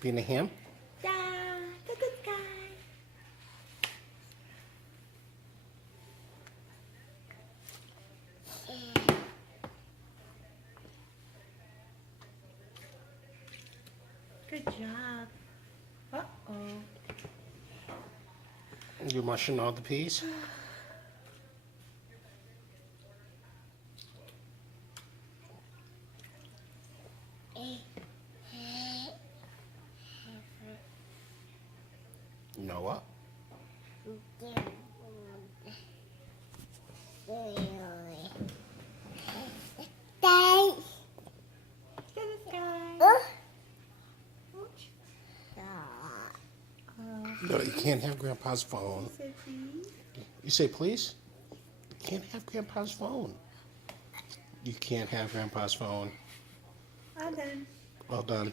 Being a ham? Da, to the sky. Good job. Uh-oh. You mushing all the peas? Noah? To the sky. No, you can't have Grandpa's phone. Say please. You say please? You can't have Grandpa's phone. You can't have Grandpa's phone. All done. Well done.